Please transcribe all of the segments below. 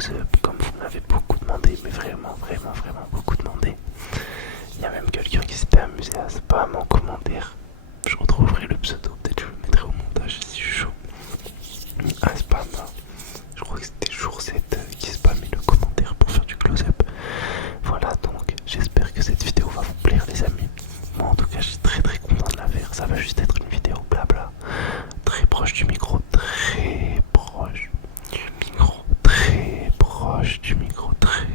close-up comme vous m'avez beaucoup demandé, mais vraiment beaucoup demandé. Il y a même quelqu'un qui s'était amusé à spam en commentaire. Je retrouverai le pseudo, peut-être je le mettrai au montage si je suis chaud. Un spam, je crois que c'était jour 7 qui spammait le commentaire pour faire du close-up. Voilà, donc j'espère que cette vidéo va vous plaire les amis. Moi en tout cas je suis très content de la faire. Ça va juste être une vidéo blabla, très proche du micro, très proche du micro, très proche du micro, très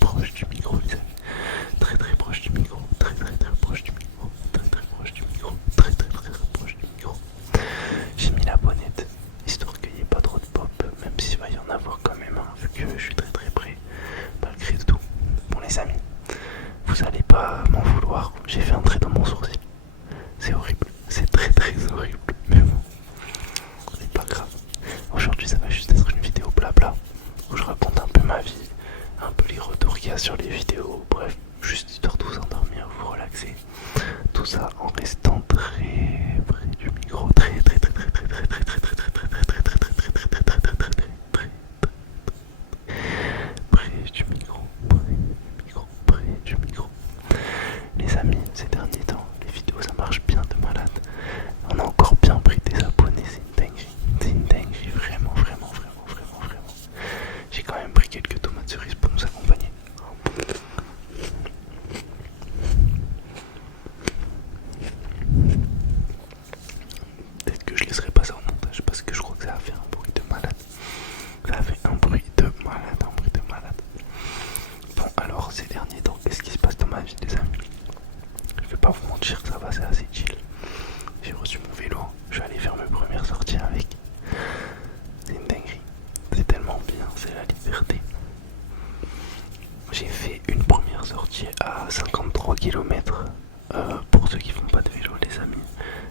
proche du micro les amis. Très proche du micro, très proche du micro, très proche du micro, très proche du micro. J'ai mis la bonnette histoire qu'il n'y ait pas trop de pop, même s'il va y en avoir quand même, hein, vu que je suis très près malgré tout. Bon les amis, vous allez pas m'en vouloir, j'ai fait un trait dans mon sourcil. C'est horrible, c'est très horrible, mais bon, c'est pas grave. Aujourd'hui ça va juste être une vidéo blabla, où je raconte un peu ma vie, un peu les retours qu'il y a sur les vidéos, bref, juste histoire de vous endormir, vous relaxer. Tout ça en restant très près du micro, très près du micro, près du micro. Les amis, ces derniers temps, les vidéos ça marche bien de malade. On a encore bien pris des abonnés, c'est une dinguerie, vraiment. J'ai quand même pris quelques tomates cerises pour nous accompagner. Peut-être que je laisserai pas ça au montage parce que je crois que ça a fait un bruit de malade. Ça a fait un bruit de malade. Bon alors ces derniers temps, qu'est-ce qui se passe dans ma vie les amis? Je vais pas vous mentir, ça va, c'est assez chill. J'ai reçu mon vélo, je suis allé faire mes premières sorties avec. C'est une dinguerie, c'est tellement bien, c'est la liberté. J'ai fait une première sortie à 53 km. Pour ceux qui font pas de vélo les amis,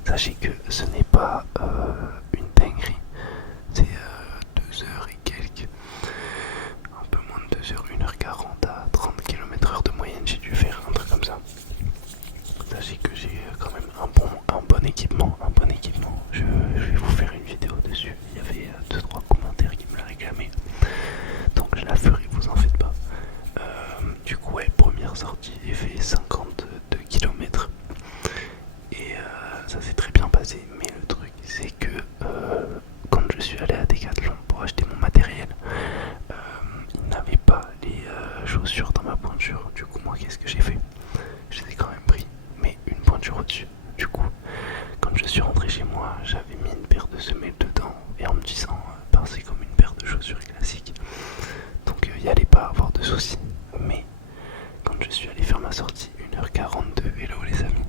sachez que ce n'est pas une dinguerie. C'est 2 heures et quelques, un peu moins de 2 heures, 1h40 à 30 km/h de moyenne, j'ai dû faire un truc comme ça. Sachez que j'ai quand même un bon équipement, je vais vous faire une vidéo dessus. Il y avait 2-3 commentaires qui me l'a réclamé, donc je la ferai, vous en faites pas. Du coup ouais, première sortie, j'ai fait 52 km et ça s'est très bien passé, mais le truc c'est que quand je suis allé à Decathlon pour acheter mon matériel, ils n'avaient pas les chaussures dans ma pointure. Du coup moi qu'est-ce que j'ai fait? Je les ai quand même pris, mais une pointure au-dessus. Du coup quand je suis rentré chez moi, j'avais mis une paire de semelles dedans et en me disant ben, c'est comme une paire de chaussures classiques, donc il n'y allait pas avoir de soucis. Mais quand je suis allé faire ma sortie 1h42 vélo les amis,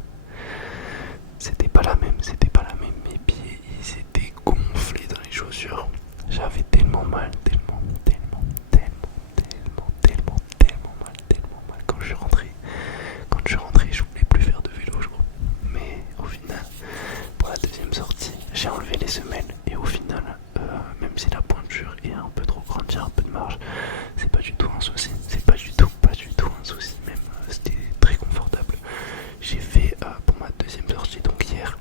c'était pas la même, mes pieds ils étaient gonflés dans les chaussures. J'avais tellement mal quand je suis rentré. Je voulais plus faire de vélo je crois. Mais au final, pour la deuxième sortie, j'ai enlevé les semelles et au final, même si la pointure est un peu trop grande, j'ai un peu de marge, c'est pas du tout un souci, un souci, même c'était très confortable. J'ai fait pour ma deuxième sortie, donc hier,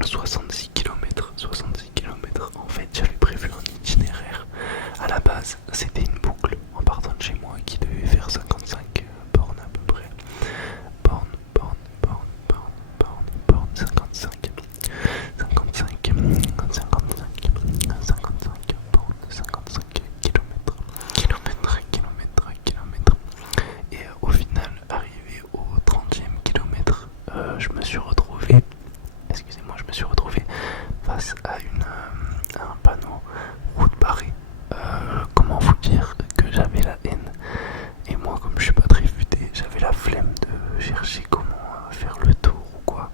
66 km. En fait j'avais prévu un itinéraire. À la base c'était une boucle en partant de chez moi qui devait faire 55 bornes à peu près. Bornes, 55 bornes, 55 kilomètres. Et au final, arrivé au 30e kilomètre, je me suis retrouvé face à un panneau route barrée. Comment vous dire que j'avais la haine, et moi comme je suis pas très futé, j'avais la flemme de chercher comment faire le tour ou quoi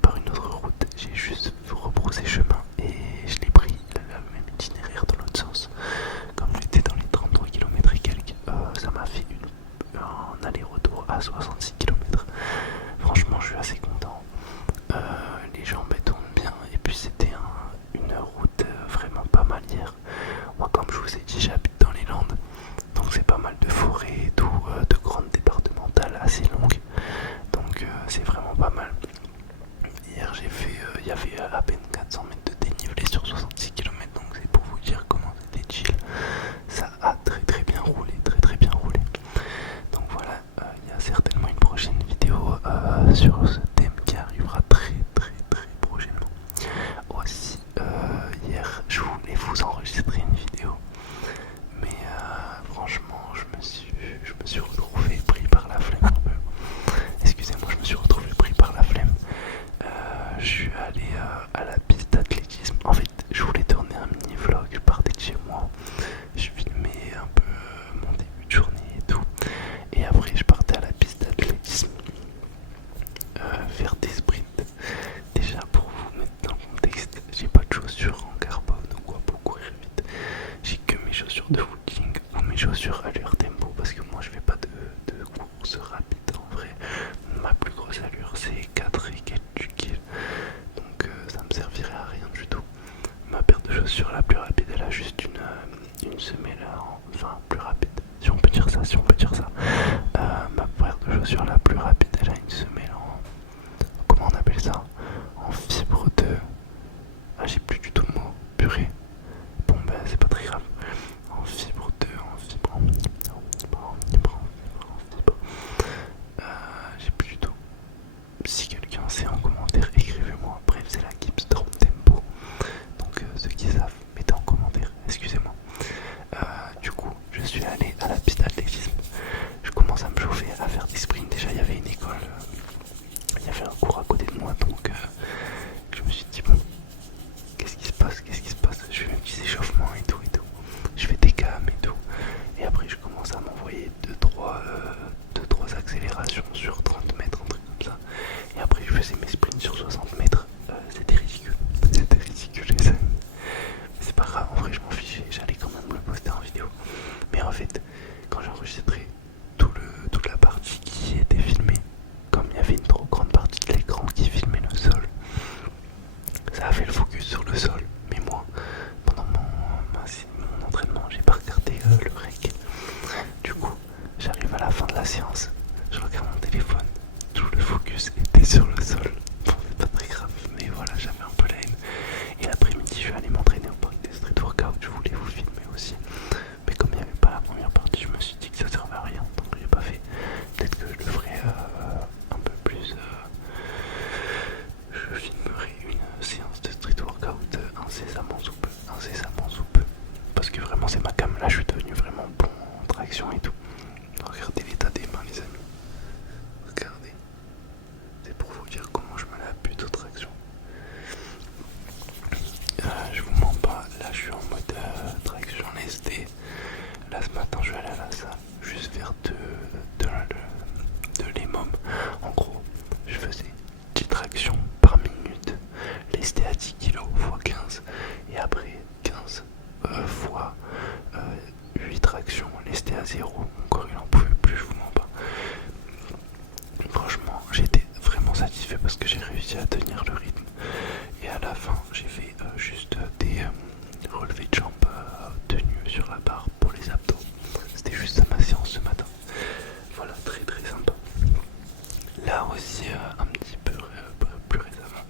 par une autre route. J'ai juste rebroussé chemin et je l'ai pris le même itinéraire dans l'autre sens. Comme j'étais dans les 33 km et quelques, ça m'a fait un aller-retour à 66 km. Franchement je suis assez content. à la piste d'athlétisme. En fait, je voulais tourner un mini vlog, je partais de chez moi, je filmais un peu mon début de journée et tout. Et après, je partais à la piste d'athlétisme, faire des sprints. Déjà, pour vous mettre dans le contexte, j'ai pas de chaussures en carbone ou quoi pour courir vite. J'ai que mes chaussures de footing ou mes chaussures allure tempo parce que moi je fais pas de course rapide en vrai. Ma plus grosse allure c'est 4 et quelques kills. Donc ça me servirait à rien du tout. Ma paire de chaussures la plus rapide elle a juste une semelle enfin plus rapide. Si on peut dire ça, si on peut dire ça. Ma paire de chaussures la plus rapide elle a une semelle en... Comment on appelle ça? En fibre de... Ah j'ai plus du tout le mot. Purée. Bon ben c'est pas très grave. En fibre de... En fibre... En fibre... J'ai plus du tout. Si quelqu'un sait en commentaire, écrivez-moi. Bref, c'est la Gibbs Storm Tempo. Donc ceux qui savent, mettez en commentaire. Excusez-moi. Du coup, je suis allé à la piste d'athlétisme. Je commence à me chauffer, à faire des sprints. Déjà, il y avait une école. Il y avait un cours à côté de moi. Donc je me suis dit, bon, qu'est-ce qui se passe? Qu'est-ce qui se passe? Je fais mes petits échauffements et tout et tout. Je fais des gammes et tout. Et après, je commence à m'envoyer 2-3 accélérations sur 30 mètres, un truc comme ça. Et après, je faisais mes sprints sur 60 mètres. C'était ridicule. C'était ridicule, les amis. Mais c'est pas grave, en vrai, je m'en fichais. J'allais quand même le poster en vidéo. Mais en fait, quand j'ai enregistré toute la partie qui était filmée, comme il y avait une trop grande partie de l'écran qui filmait le sol, ça a fait le focus sur le sol. Mais moi, pendant mon entraînement, j'ai pas regardé le rec. Du coup, j'arrive à la fin de la séance, je regarde mon téléphone, tout le focus était sur le sol. Bon, c'est pas très grave, mais voilà, j'avais un peu la haine. Et l'après-midi, je suis allé m'entraîner au parc des street workout, je voulais vous filmer aussi. Mais comme il n'y avait pas la première partie, je me suis dit que ça servait à rien, donc j'ai pas fait. Peut-être que je le ferai un peu plus. Je filmerai une séance de street workout incessamment sous peu, incessamment sous peu. Parce que vraiment c'est ma cam, là je suis devenu vraiment bon en traction et tout. Regardez l'état des mains les amis. Regardez. C'est pour vous dire comment je me la bute aux tractions. Je vous mens pas, là je suis en mode traction lesté. Là ce matin je vais aller à la salle, juste faire de l'EMOM. En gros, je faisais 10 tractions par minute, lesté à 10 kg x 15. Et après 15 fois 8 tractions, lesté à 0. Mon corps il en pouvait plus, je vous mens pas. Franchement, j'étais vraiment satisfait parce que j'ai réussi à tenir le rythme. Et à la fin, j'ai fait juste des relevés de jambes tenus sur la barre pour les abdos. C'était juste ça ma séance ce matin. Voilà, très très sympa. Là aussi, un petit peu plus récemment,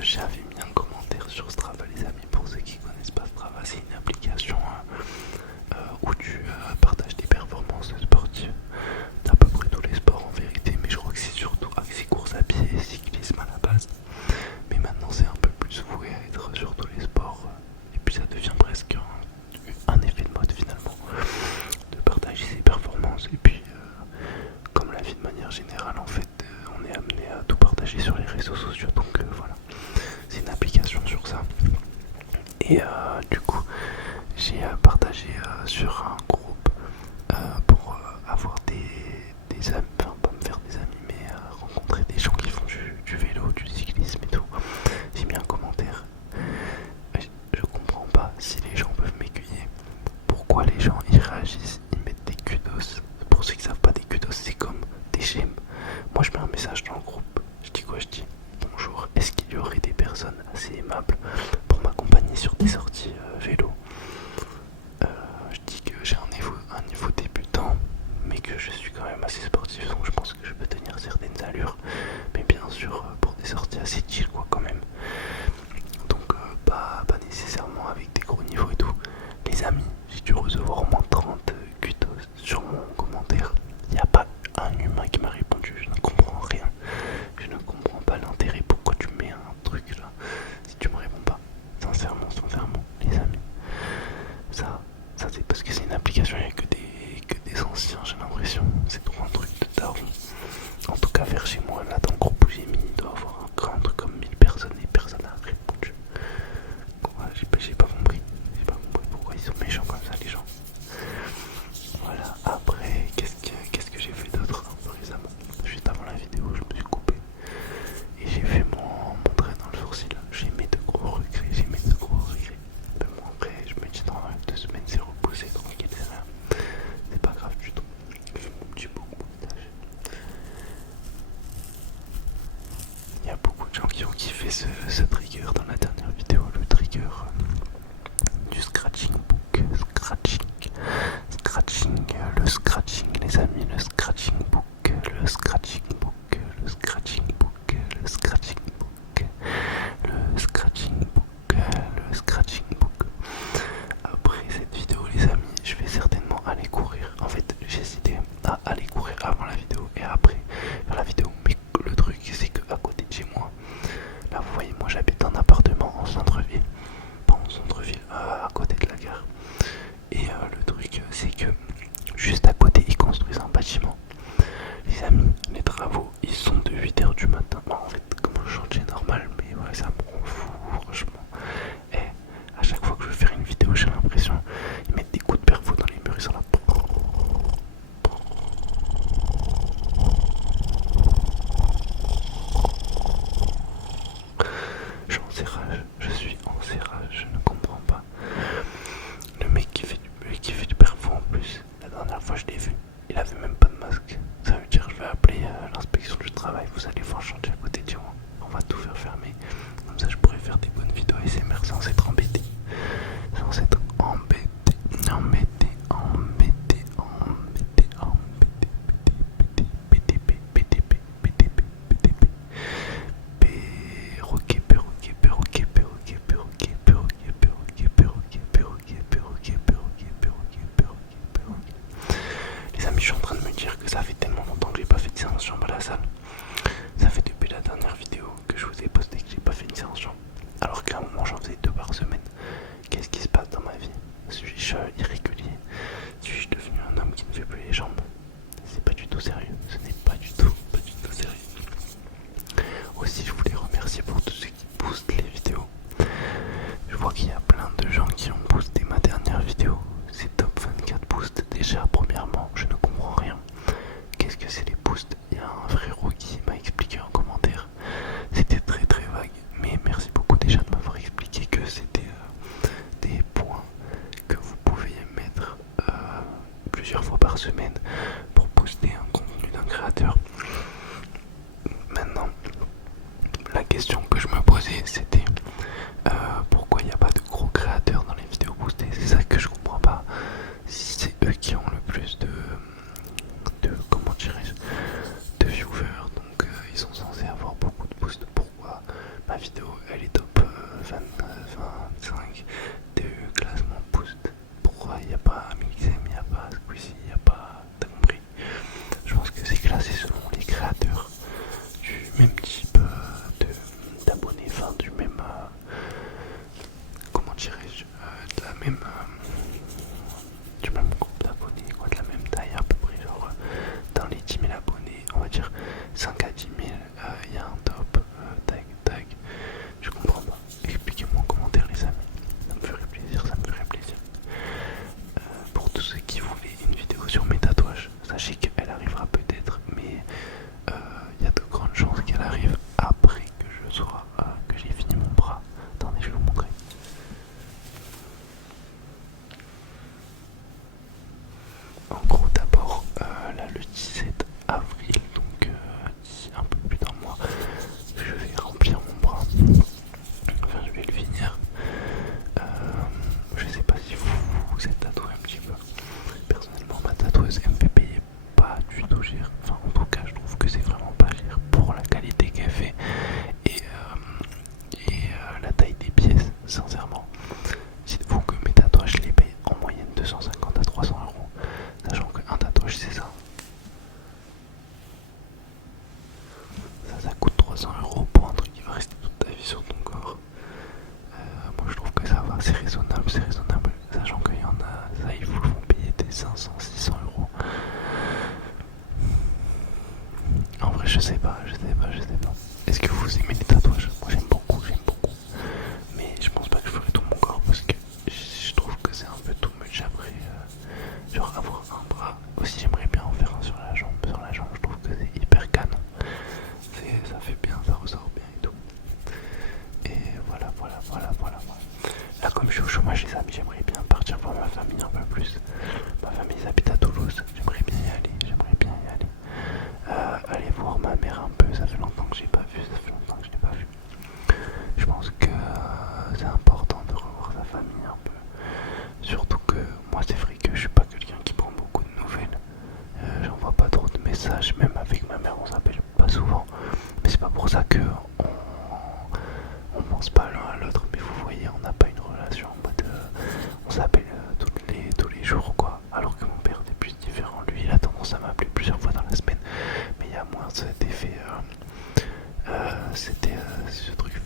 j'avais mis un commentaire sur Strava les amis. Pour ceux qui connaissent pas Strava, c'est une application où tu partages des performances sportives d'à peu près tous les sports en vérité, mais je crois que c'est surtout axé course à pied et cyclisme à la base. Mais maintenant c'est un peu plus voué à être sur tous les sports et puis ça devient presque un effet de mode finalement de partager ses performances. Et puis comme la vie de manière générale en fait, on est amené à tout partager sur les réseaux sociaux, donc voilà, c'est une application sur ça. Et du coup j'ai partagé sur un groupe pour avoir des amis, enfin pas me faire des amis mais rencontrer des gens qui font du vélo, du cyclisme et tout. J'ai mis un commentaire. Je comprends pas si les gens peuvent m'aiguiller. Pourquoi les gens y réagissent, ils mettent des kudos. Pour ceux qui savent pas, des kudos c'est comme des j'aime. Moi je mets un message dans le groupe. Je dis quoi? Je dis bonjour, est-ce qu'il y aurait des personnes assez aimables pour m'accompagner sur des sorties vélo? Je dis que j'ai un niveau débutant, mais que je suis quand même assez sportif, donc je pense que je peux tenir certaines allures. Mais bien sûr, pour des sorties assez chill, quoi, quand même. Donc, pas nécessairement avec des gros niveaux et tout. Les amis, j'ai dû recevoir au moins 30 kudos sur mon commentaire. Il n'y a pas un humain qui m'a répondu, je ne comprends rien. Je ne comprends pas l'intérêt. Pourquoi tu mets un truc là si tu me réponds pas? Sincèrement, les amis. Ça c'est parce que c'est une application, il n'y a que des anciens, j'ai l'impression. C'est trop un truc de daron. En tout cas, vers chez moi, là, dans le groupe où j'ai mis, il doit avoir un truc comme 1000 ils ont kiffé ce trigger dans la dernière vidéo, le trigger du scratching book, le scratching les amis, le scratching book, le scratching book, le scratching book, le scratching book, le scratching book, le scratching book. Après cette vidéo les amis, je vais certainement aller courir. En fait j'ai hésité à aller courir avant la vidéo et après faire la vidéo, mais le truc c'est que à côté de chez moi, là vous voyez, moi j'habite en appartement en centre-ville, pas en centre-ville, à côté de la gare. Et le truc c'est que juste à côté ils construisent un bâtiment. Les amis, les travaux ils sont de 8h du matin. Bon, en fait comme un chantier normal, mais ouais ça me rend fou franchement. Et à chaque fois que je veux faire une vidéo j'ai l'impression ils mettent des coups de perfo dans les murs, ils sont là. Je suis en serrage, je ne comprends pas. Le mec qui fait du perfo en plus, la dernière fois je l'ai vu, il avait même pas de masque. Ça veut dire que je vais appeler l'inspection du travail, vous allez voir chantier à côté de moi. On va tout faire fermer, comme ça je pourrais faire des bonnes vidéos ASMR sans être embêté. Sans être embêté. Les amis, je suis en train de me dire que ça fait tellement longtemps que j'ai pas fait de séance chambre à la salle. Ça fait depuis la dernière vidéo que je vous ai posté que j'ai pas fait une séance chambre. Alors qu'à un moment j'en faisais 2 par semaine. Qu'est-ce qui se passe dans ma vie? Suis-je irrégulier? Suis-je devenu un homme qui ne fait plus les jambes? C'est pas du tout sérieux. Ce n'est pas du tout sérieux. Aussi, je voulais remercier pour tous ceux qui boostent les vidéos. Je vois qu'il y a plein de gens qui ont boosté ma dernière vidéo. C'est top 24 boosts. Déjà, premièrement, je ne comprends rien. Qu'est-ce que c'est les boosts? Il y a un frérot qui m'a expliqué en commentaire. C'était très très vague. Mais merci beaucoup déjà de m'avoir expliqué que c'était des points que vous pouvez mettre plusieurs fois par semaine pour booster un contenu d'un créateur. Maintenant, la question que je me posais c'était pourquoi il n'y a pas de gros créateurs dans les vidéos boostées? C'est ça que je comprends pas. Si c'est eux qui ont le plus de comment dirais-je, de viewers, donc ils sont censés avoir beaucoup de boosts. Pourquoi ma vidéo elle est top 25 de classement boost? Pourquoi il n'y a pas Mixem, il n'y a pas Squeezie, il n'y a pas... T'as compris? Je pense que c'est classé selon les créateurs du même type d'abonnés, enfin du même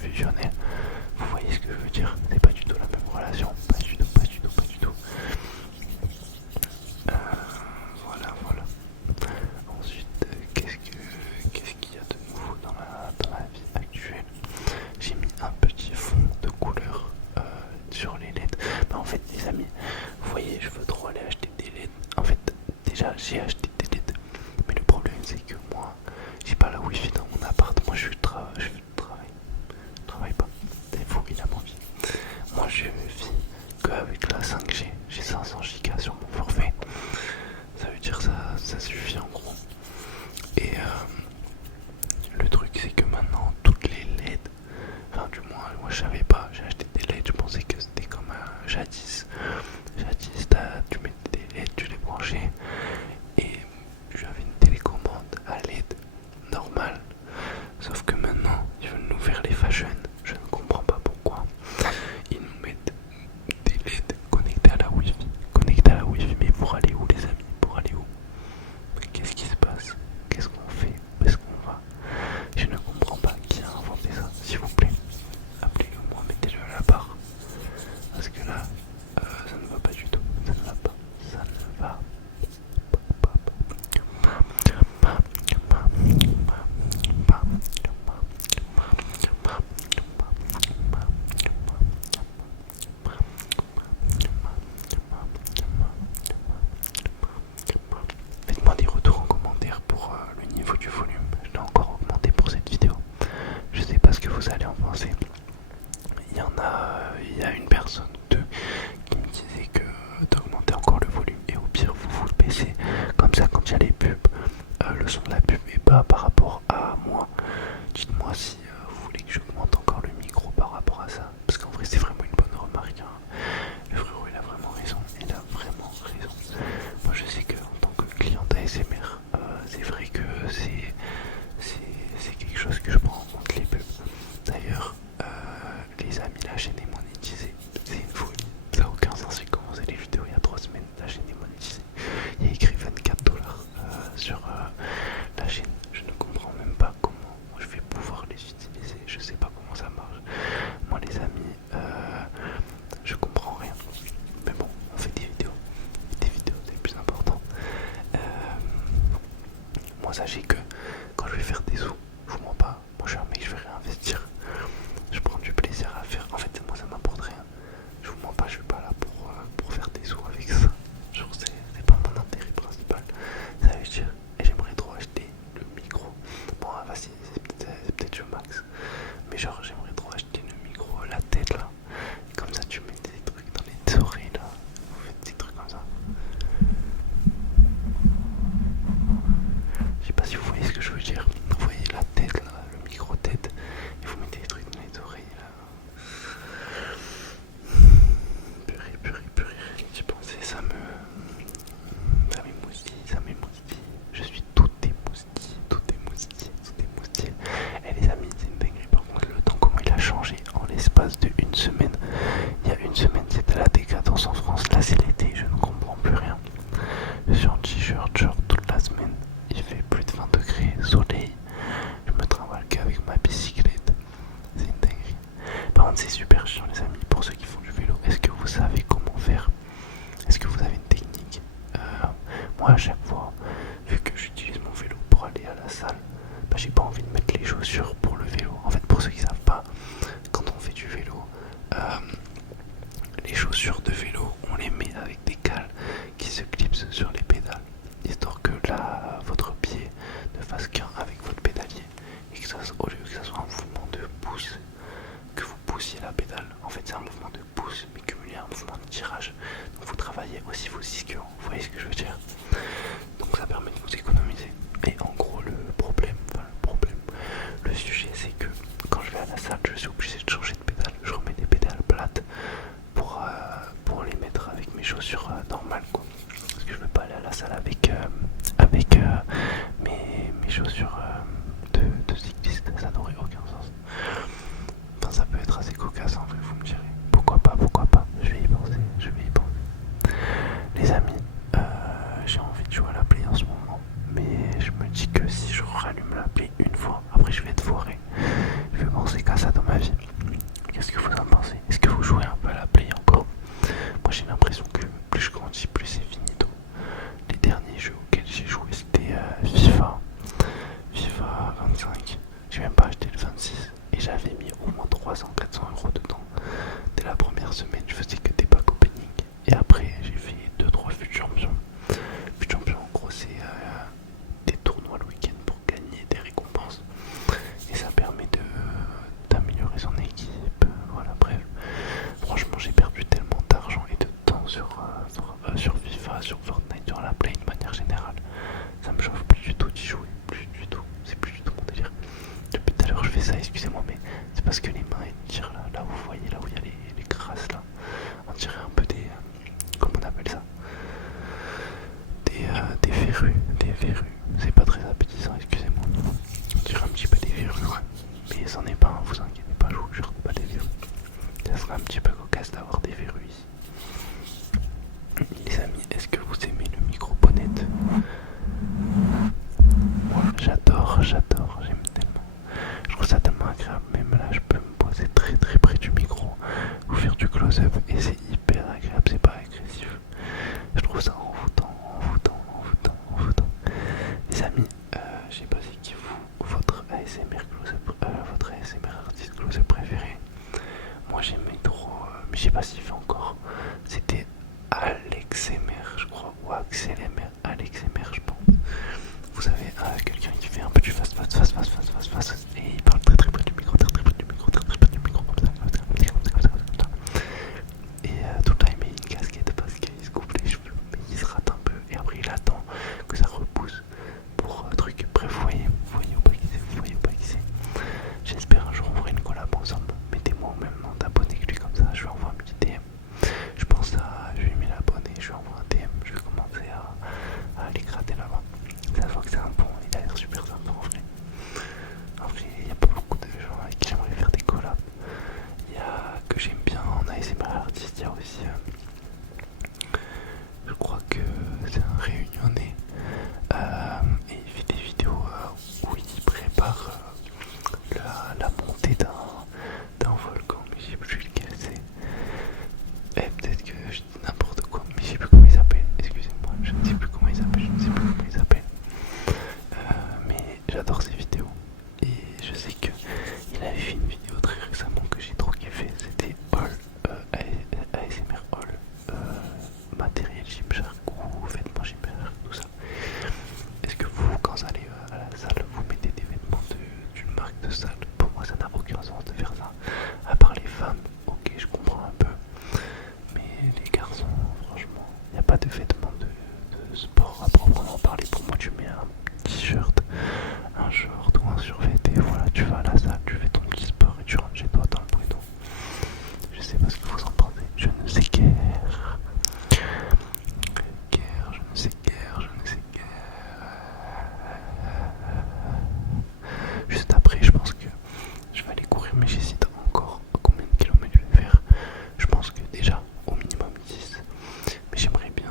fusionnel. Vous voyez ce que je veux dire? C'est pas du tout la même relation, pas du tout, pas du tout, pas du tout. Voilà, voilà. Ensuite, qu'est-ce qu'il y a de nouveau dans la vie actuelle? J'ai mis un petit fond de couleur sur les LED. Bah, en fait, les amis, vous voyez, je veux trop aller acheter des LED. En fait, déjà, j'ai acheté des LED. Mais le problème, c'est que moi, j'ai pas la wifi dans mon appart. Moi, je travaille pas. C'est fou, il a mon vie. Moi, je vis qu'avec la 5G. J'ai 500 Go sur mon forfait. Ça veut dire ça suffit en gros. Et le truc, c'est que maintenant, toutes les LED, enfin, du moins, moi, je savais pas. J'ai acheté des LED, je pensais que c'était comme jadis. Jadis, tu mettais des LED, tu les branchais. Et j'avais une télécommande à LED normale. Sauf que maintenant, ils veulent nous faire les fashion. Je ne comprends pas pourquoi. Ils nous mettent des LED connectés à la Wi-Fi. Connectés à la Wi-Fi, mais pour aller où, les amis? Pour aller où? Qu'est-ce qui se passe? Qu'est-ce qu'on fait? Où est-ce qu'on va? Je ne comprends pas qui a inventé ça. S'il vous plaît, appelez-le moi, mettez-le à la barre. Parce que là, ça ne va pas du tout. Ça ne va pas. Ça ne va pas. Faites-moi des retours en commentaire pour le niveau du volume. Je l'ai encore augmenté pour cette vidéo. Je sais pas ce que vous allez en penser. Il y a une personne ou deux qui me disait que d'augmenter encore le volume et au pire vous le baissez. Comme ça quand il y a les pubs, le son de la pub est bas par rapport à moi. Dites-moi si vous voulez que j'augmente encore le micro par rapport à ça. Parce qu'en vrai c'est vraiment une bonne remarque. Hein. Le frérot il a vraiment raison. Il a vraiment raison. Moi je sais que en tant que client d'ASMR, c'est vrai que c'est quelque chose que je prends en compte les pubs. D'ailleurs, les amis, la chaîne est monétisée. C'est une folie. Ça n'a aucun sens. J'ai commencé les vidéos il y a 3 semaines. La chaîne est monétisée. Il y a écrit 24 dollars sur la chaîne. Je ne comprends même pas comment je vais pouvoir les utiliser. Je sais pas comment ça marche. Moi, les amis, je comprends rien. Mais bon, on fait des vidéos. Des vidéos, c'est le plus important. Moi, sachez que quand je vais faire des sous, je vous mens pas. Moi, je suis un mec, je vais réinvestir. Je prends du plaisir à faire. En fait, moi, ça m'apporte rien. Je vous mens pas, je suis pas là pour faire des sous avec ça. Genre, c'est pas mon intérêt principal. Ça veut dire, et j'aimerais trop acheter le micro. Bon, vas-y, c'est peut-être je max. Mais genre, j'aimerais trop acheter le micro, la tête là. Et comme ça, tu mets des trucs dans les oreilles là. Vous faites des trucs comme ça. Je sais pas si vous voyez ce que je veux dire. Vous voyez la tête là, le micro tête. Et vous mettez des trucs dans les oreilles là. Purée, j'y pensais, ça m'émoustille. Je suis tout émoustillé. Et les amis, c'est une dinguerie par contre, le temps comment il a changé en l'espace de une semaine. Il y a une semaine c'était la décadence en France, là c'est l'été, je ne comprends plus rien. Je suis en t-shirt, short toute la semaine, il fait plus de 20 degrés, soleil, je me trimballe qu'avec ma bicyclette, c'est une dinguerie. Par contre c'est super chiant les amis, pour ceux qui font du vélo, est-ce que vous savez comment faire? Est-ce que vous avez une technique? Moi à chaque fois, vu que j'utilise mon vélo pour aller à la salle, bah, j'ai pas envie de mettre les chaussures pour le vélo. En fait pour ceux qui savent pas, quand on fait du vélo, les chaussures de vélo on les met avec des cales qui se clipsent sur les pédales, histoire que là votre pied ne fasse qu'un avec votre pédalier et que ça, au lieu que ça soit un mouvement de pouce, que vous poussiez la pédale, en fait c'est un mouvement de pouce mais cumulé à un mouvement de tirage, donc vous travaillez aussi vos ischions, vous voyez ce que je veux dire, donc ça permet de vous économiser. Et en gros le sujet c'est que quand je vais à la salle je suis obligé de changer de pédale, je remets des pédales plates pour les mettre avec mes chaussures normales quoi. Parce que je veux pas aller à la salle avec mes chaussures de cycliste, ça n'aurait aucun sens. Enfin ça peut être assez cocasse en vrai, vous me direz. Pourquoi pas, je vais y penser. Les amis, j'ai envie de jouer à la play en ce moment, mais dans ma vie. Qu'est-ce que vous en pensez? Est-ce que vous jouez un peu à la play encore? Moi j'ai l'impression que plus je grandis, plus c'est finito. Les derniers jeux auxquels j'ai joué c'était FIFA 25. J'ai même pas acheté le 26 et j'avais mis au moins 300-400 € dedans. Dès la première semaine, je faisais que des packs opening. Et après, j'ai fait 2-3 fûts de champion. Fûts de champion, en gros, c'est des tournois le week-end pour gagner des récompenses. Et ça permet d'améliorer son équipe. Voilà, bref. Franchement, j'ai perdu tellement d'argent et de temps sur FIFA, sur Fortnite, sur la play de manière générale. Ça me chauffe plus du tout d'y jouer. Plus du tout. C'est plus du tout mon délire. Depuis tout à l'heure, je fais ça, excusez-moi, mais c'est parce que les mains elles tirent là. Là, vous voyez, là où il y a les crasses là. On dirait un peu des. Comment on appelle ça? Des verrues. Des verrues. C'est pas très appétissant, excusez-moi. On dirait un petit peu des verrues, ouais. Mais c'en est pas, hein, vous inquiétez pas, je vous jure, pas des verrues. Ça serait un petit peu cocasse d'avoir des verrues ici. Les amis, est-ce que vous aimez le micro-bonnette? Moi, j'adore, j'aime tellement. Je trouve ça tellement agréable, même là, je peux me poser très très près du micro, ou faire du close-up, et c'est hyper agréable, c'est pas agressif. Je trouve ça envoûtant. Les amis, je sais pas c'est qui vous, votre ASMR close-up, votre ASMR artiste close-up préféré. Moi j'aimais trop, mais je sais pas s'il fait encore. C'était AlexMR, je crois, ou AxelMR, AlexMR, je pense. Vous avez quelqu'un qui fait un peu du face, et il parle très très près du micro, très près du micro, comme ça. Et tout le temps il met une casquette parce qu'il se coupe les cheveux, mais il se rate un peu, et après il attend que ça repousse pour truc. Bref, vous voyez ou pas qui c'est. J'espère un jour on fera une collab ensemble. Mettez-moi au même nom d'abonné que lui, comme ça je lui envoie un petit DM. Je pense à 8000 abonnés, je lui envoie un DM, je vais commencer à aller gratter là-bas. Ça se voit que c'est un bon, il a l'air super sympa en vrai. En vrai, il n'y a pas beaucoup de gens avec qui j'aimerais faire des collabs. Il y a que j'aime bien en ASMR artiste, il y a aussi, je crois que c'est un réunionnais, et il fait des vidéos où il prépare la montée d'un volcan, mais je sais plus lequel c'est. Et peut-être que je dis n'importe quoi, mais je sais plus comment il s'appelle, excusez-moi, je ne sais plus comment il s'appelle, mais j'adore ses vidéos. Et je sais que il avait fait une vidéo très récemment que j'ai trop kiffé, c'était ASMR All, matériel Gymshark ou vêtements Gymshark, tout ça. Est-ce que vous, quand vous allez à la salle, vous mettez des vêtements d'une marque de salle? Pour moi ça n'a aucun sens de faire ça, à part les femmes, ok je comprends un peu, mais les garçons, franchement, il n'y a pas de vêtements de sport à proprement parler. Pour moi tu mets un t-shirt, un short ou un survêt et voilà, tu vas à la salle, tu fais ton petit sport et tu rentres chez toi dans le bruit d'eau. Je sais pas ce que vous en pensez, je ne sais guère. Je ne sais guère. Juste après, je pense que je vais aller courir, mais j'hésite encore combien de kilomètres je vais faire. Je pense que déjà au minimum 10, mais j'aimerais bien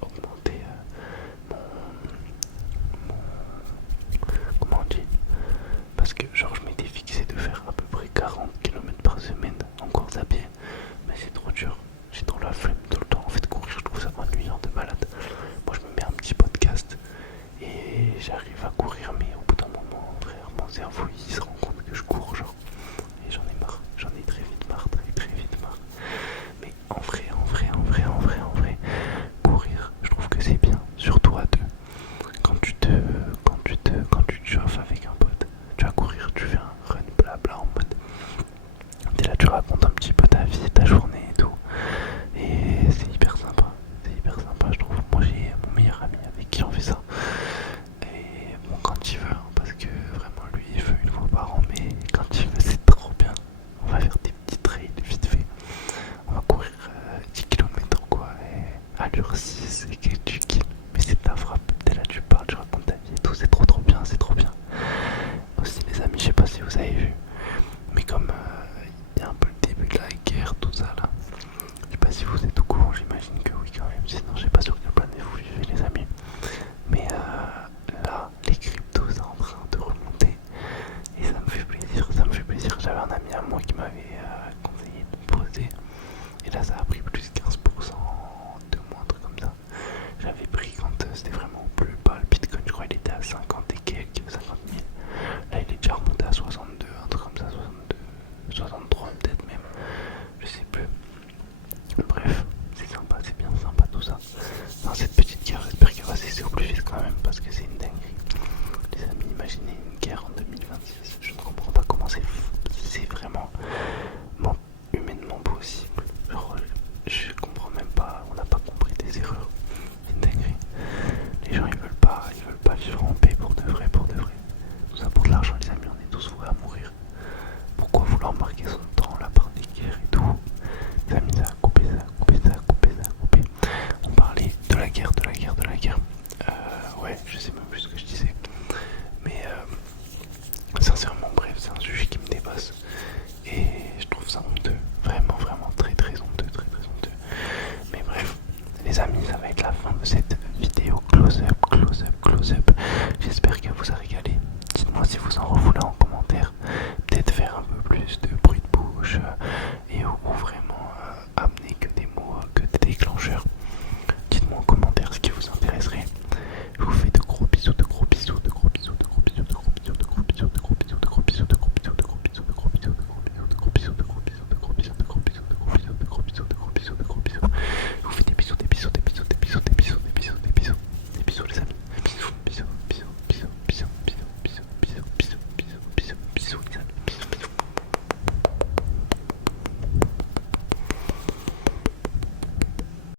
augmenter comment on dit, parce que genre je m'étais fixé de faire à peu près 40 km par semaine en course à pied, mais c'est trop dur, j'ai trop la flemme tout le temps en fait courir, je trouve ça ennuyant de malade. Moi je me mets un petit podcast et j'arrive à courir, mais au bout d'un moment frère, mon cerveau il se rend compte que je cours genre humainement possible. Genre, je comprends même pas, on n'a pas compris des erreurs. Une dinguerie. Les gens ils veulent pas vivre en paix pour de vrai, pour de vrai. Tout ça pour de l'argent les amis, on est tous voués à mourir. Pourquoi vouloir marquer son temps là par des guerres et tout? Les amis, ça a coupé, ça a coupé, ça a coupé, ça a coupé. On parlait de la guerre, de la guerre, de la guerre. Ouais, je sais même plus ce que je disais. Mais sincèrement, bref, c'est un sujet qui me dépasse. Et je trouve ça honteux. Vraiment, vraiment très très honteux, très très honteux. Mais bref, les amis, ça va être la fin de cette vidéo close-up, close-up, close-up. J'espère qu'elle vous a régalé. Dites-moi si vous en revoulez en commentaire. Peut-être faire un peu plus de bruit de bouche,